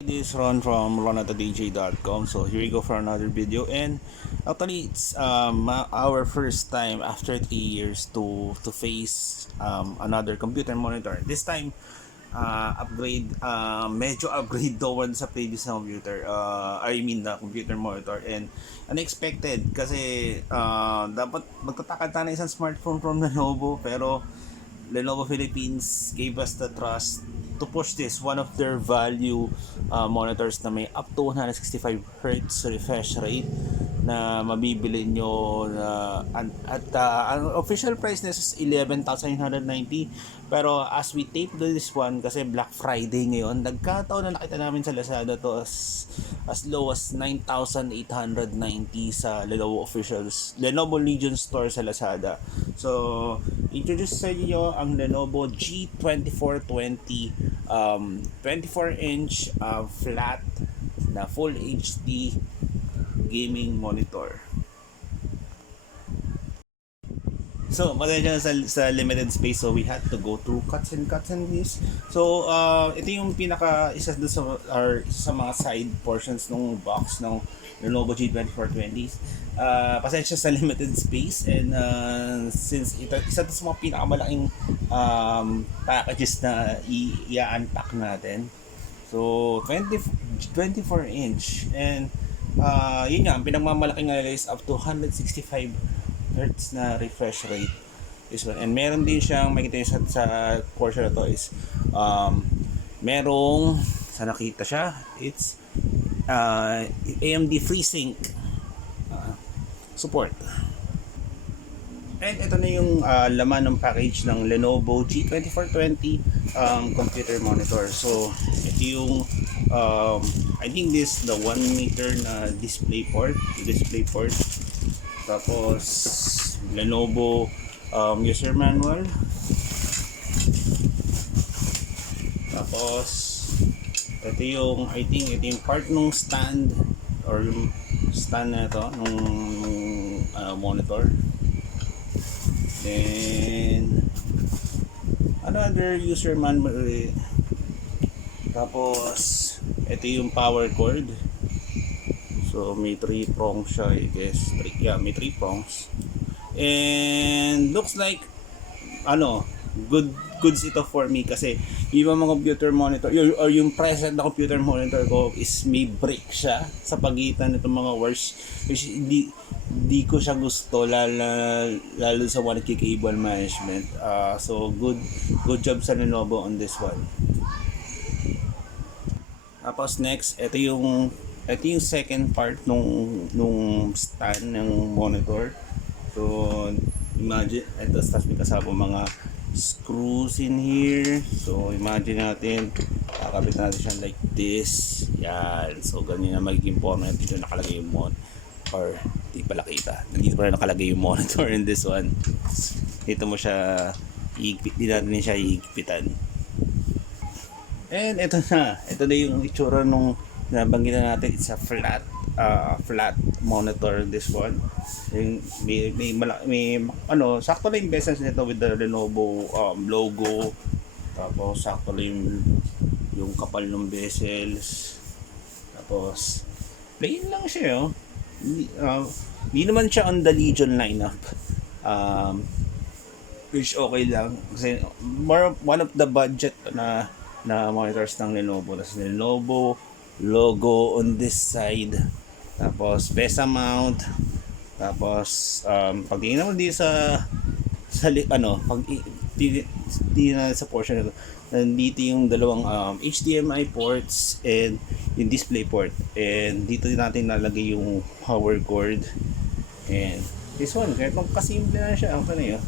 This is Ron from ronatodj.com. So here we go for another video, and actually it's our first time after 3 years to face another computer monitor. This time upgrade, medyo upgrade doon sa previous na computer. I mean the computer monitor, and unexpected kasi dapat magtatakad tayo ng isang smartphone from Lenovo, pero Lenovo Philippines gave us the trust to push this one of their value monitors na may up to 165 Hz refresh rate na mabibili nyo at ang official price nito is 11,990, pero as we tape this one kasi Black Friday ngayon, nagkataon na nakita namin sa Lazada to as low as 9,890 sa Lenovo officials Lenovo Legion store sa Lazada. So introduce sa inyo ang Lenovo G24-20 24-inch flat na full HD gaming monitor. So, pasensya sa limited space, so we had to go through cuts and this. So, ito yung isa sa mga side portions ng box ng Lenovo G2420. Pasensya sa limited space, and since isa to sa mga pinakamalaking packages na i-unpack natin. So, 24 inch, and yun nga, ang pinagmamalaki nga is up to 165 Hz na refresh rate this one. And meron din siyang makita nyo sa portion na to is merong sa nakita siya, it's AMD FreeSync support. And ito na yung laman ng package ng Lenovo G2420 computer monitor. So ito yung I think this the 1 meter na display port. Tapos Lenovo user manual. Tapos ito yung I think ito yung part ng stand or yung stand na ito nung monitor. Then another user manual. Tapos ito yung power cord. So may 3 prongs siya, I guess. May 3 prongs. And looks like goods ito for me kasi yung mga computer monitor or yung present na computer monitor ko is may break siya sa pagitan nitong mga wires, which di ko siya gusto lalo sa 1K cable management. So good job sa Lenovo on this one. Tapos next, ito yung second part nung stand ng monitor. So imagine, ito tapos may kasama mga screws in here. So imagine natin, kakabit natin siya like this. Yan. So ganyan na magiging format. Dito nakalagay yung or di pala kita. Nandito pala nakalagay yung monitor in this one. Dito mo siya iigpit. Di natin siya iigpitan. And ito na yung itsura nung nabanggitan natin. It's a flat monitor, this one. Yung may sakto lang yung bezels nito with the Lenovo logo. Tapos sakto lang yung kapal ng bezels. Tapos plain lang siya, hindi naman siya on the Legion lineup. Which okay lang kasi more one of the budget na monitors ng Lenovo. Tapos Lenovo logo on this side, tapos PESA mount, tapos pag tingnan mo dito pag tingnan sa portion nito, nandito yung dalawang HDMI ports and yung display port, and dito natin nalagay yung power cord. And this one, kahit magkasimple na siya, kasi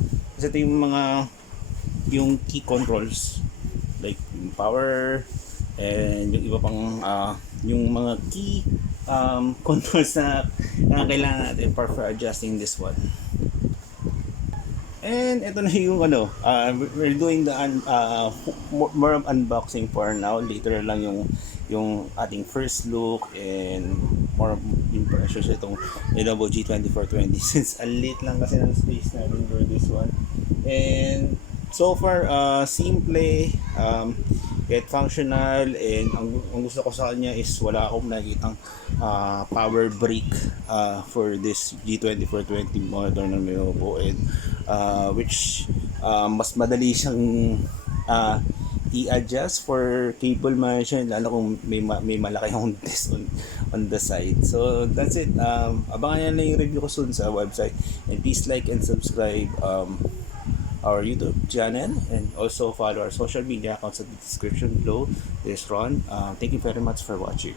ito yung key controls like yung power and yung iba pang yung mga key controls na kailangan natin for adjusting this one. And ito na yung we're doing the more of unboxing for now. Later lang yung ating first look and more impressions itong Lenovo G2420 since a late lang kasi ng space natin for this one. And so far simple, kahit functional, and ang gusto ko sa kanya is wala akong nakikitang power break for this G24-20 monitor ng Lenovo, and which mas madali siyang uh, i-adjust for cable management, lalo kung may malaki akong test on the side. So that's it. Abangan nyo na yung review ko soon sa website, and please like and subscribe our YouTube channel, and also follow our social media accounts at the description below. This is Ron. Thank you very much for watching.